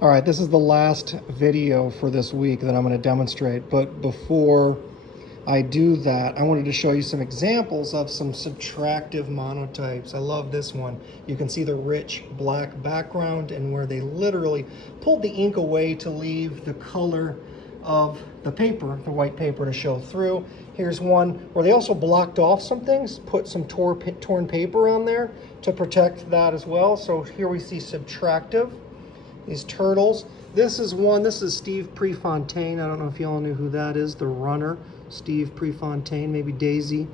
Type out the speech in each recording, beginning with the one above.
All right, this is the last video for this week that I'm going to demonstrate, but before I do that, I wanted to show you some examples of some subtractive monotypes. I love this one. You can see the rich black background and where they literally pulled the ink away to leave the color of the paper, the white paper, to show through. Here's one where they also blocked off some things, put some torn paper on there to protect that as well. So here we see subtractive. These turtles. This is Steve Prefontaine. I don't know if y'all knew who that is, the runner, Steve Prefontaine. Maybe Daisy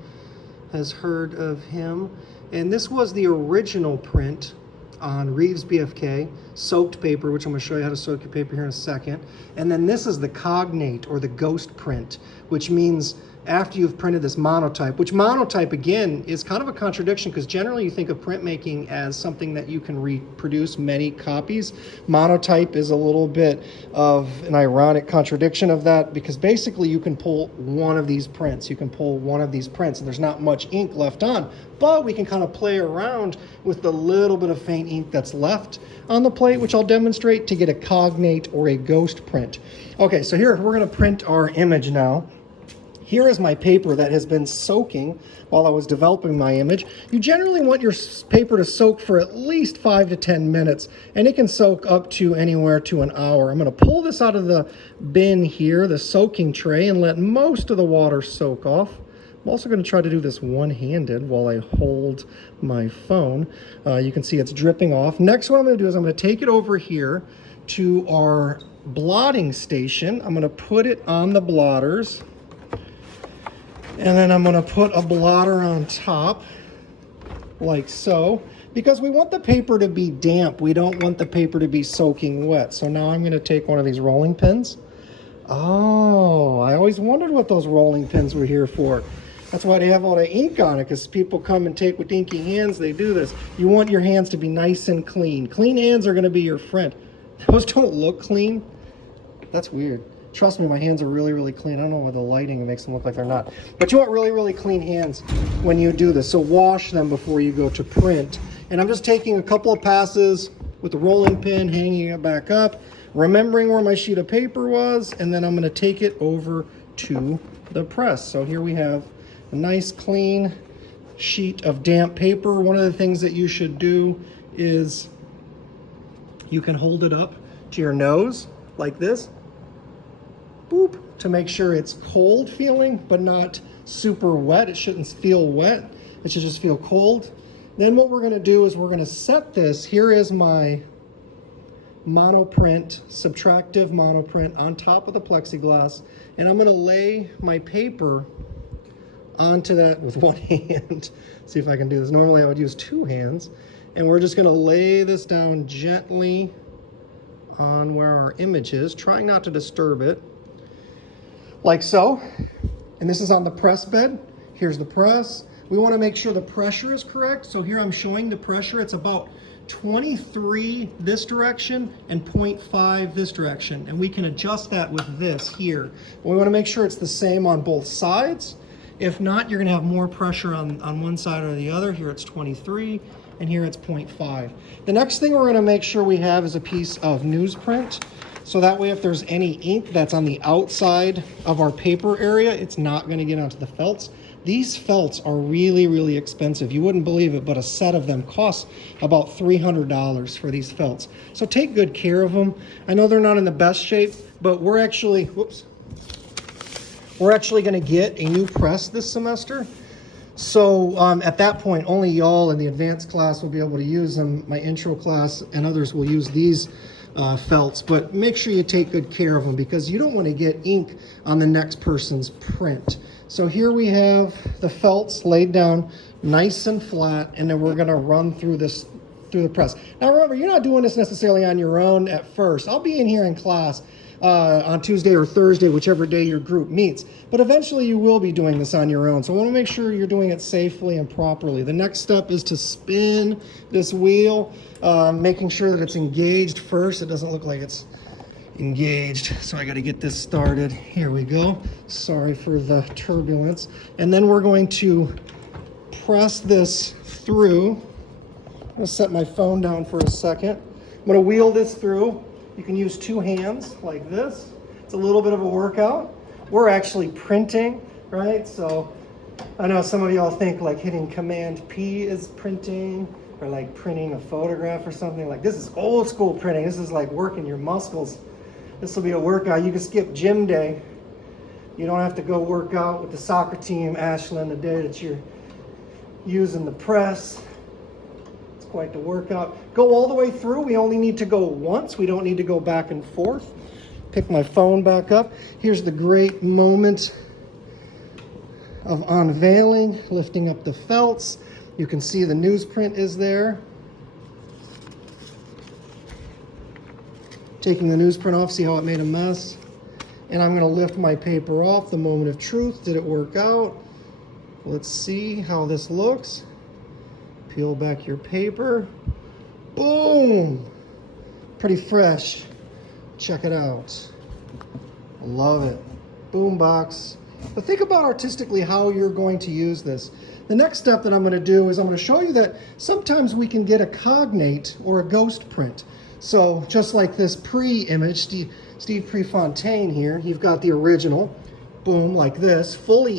has heard of him. And this was the original print on Reeves BFK, soaked paper, which I'm going to show you how to soak your paper here in a second. And then this is the cognate, or the ghost print, which means after you've printed this monotype, which monotype again is kind of a contradiction because generally you think of printmaking as something that you can reproduce many copies. Monotype is a little bit of an ironic contradiction of that because basically you can pull one of these prints. You can pull one of these prints and there's not much ink left on, but we can kind of play around with the little bit of faint ink that's left on the plate, which I'll demonstrate to get a cognate or a ghost print. Okay, so here we're going to print our image now. Here is my paper that has been soaking while I was developing my image. You generally want your paper to soak for at least 5 to 10 minutes, and it can soak up to anywhere to an hour. I'm going to pull this out of the bin here, the soaking tray, and let most of the water soak off. I'm also going to try to do this one-handed while I hold my phone. You can see it's dripping off. Next, what I'm going to do is I'm going to take it over here to our blotting station. I'm going to put it on the blotters. And then I'm going to put a blotter on top, like so, because we want the paper to be damp. We don't want the paper to be soaking wet. So now I'm going to take one of these rolling pins. Oh, I always wondered what those rolling pins were here for. That's why they have all the ink on it, because people come and take with inky hands, they do this. You want your hands to be nice and clean. Clean hands are going to be your friend. Those don't look clean. That's weird. Trust me, my hands are really, really clean. I don't know why the lighting makes them look like they're not. But you want really, really clean hands when you do this. So wash them before you go to print. And I'm just taking a couple of passes with the rolling pin, hanging it back up, remembering where my sheet of paper was, and then I'm going to take it over to the press. So here we have a nice, clean sheet of damp paper. One of the things that you should do is you can hold it up to your nose like this. Boop, to make sure it's cold feeling, but not super wet. It shouldn't feel wet. It should just feel cold. Then what we're going to do is we're going to set this. Here is my monoprint, subtractive monoprint on top of the plexiglass. And I'm going to lay my paper onto that with one hand. See if I can do this. Normally I would use two hands. And we're just going to lay this down gently on where our image is, trying not to disturb it. Like so, and this is on the press bed. Here's the press. We want to make sure the pressure is correct. So here I'm showing the pressure. It's about 23 this direction and 0.5 this direction. And we can adjust that with this here. But we want to make sure it's the same on both sides. If not, you're going to have more pressure on one side or the other. Here it's 23 and here it's 0.5. The next thing we're going to make sure we have is a piece of newsprint. So that way if there's any ink that's on the outside of our paper area, it's not going to get onto the felts. These felts are really, really expensive. You wouldn't believe it, but a set of them costs about $300 for these felts. So take good care of them. I know they're not in the best shape, but we're actually going to get a new press this semester. So at that point, only y'all in the advanced class will be able to use them. My intro class and others will use these felts, but make sure you take good care of them because you don't want to get ink on the next person's print. So here we have the felts laid down nice and flat, and then we're going to run through the press. Now remember, you're not doing this necessarily on your own at first. I'll be in here in class on Tuesday or Thursday, whichever day your group meets. But eventually you will be doing this on your own. So I want to make sure you're doing it safely and properly. The next step is to spin this wheel, making sure that it's engaged first. It doesn't look like it's engaged. So I got to get this started. Here we go. Sorry for the turbulence. And then we're going to press this through. I'm going to set my phone down for a second. I'm going to wheel this through. You can use two hands like this. It's a little bit of a workout. We're actually printing, right? So I know some of y'all think like hitting Command P is printing, or like printing a photograph or something. Like, this is old school printing. This is like working your muscles. This will be a workout. You can skip gym day. You don't have to go work out with the soccer team, Ashland, the day that you're using the press. It's quite the workout. Go all the way through. We only need to go once. We don't need to go back and forth. Pick my phone back up. Here's the great moment of unveiling, lifting up the felts. You can see the newsprint is there. Taking the newsprint off, see how it made a mess. And I'm gonna lift my paper off, the moment of truth. Did it work out? Let's see how this looks. Peel back your paper. Boom! Pretty fresh. Check it out. I love it. Boombox. But think about artistically how you're going to use this. The next step that I'm going to do is I'm going to show you that sometimes we can get a cognate or a ghost print. So just like this pre-image, Steve Prefontaine here, you've got the original, boom, like this, fully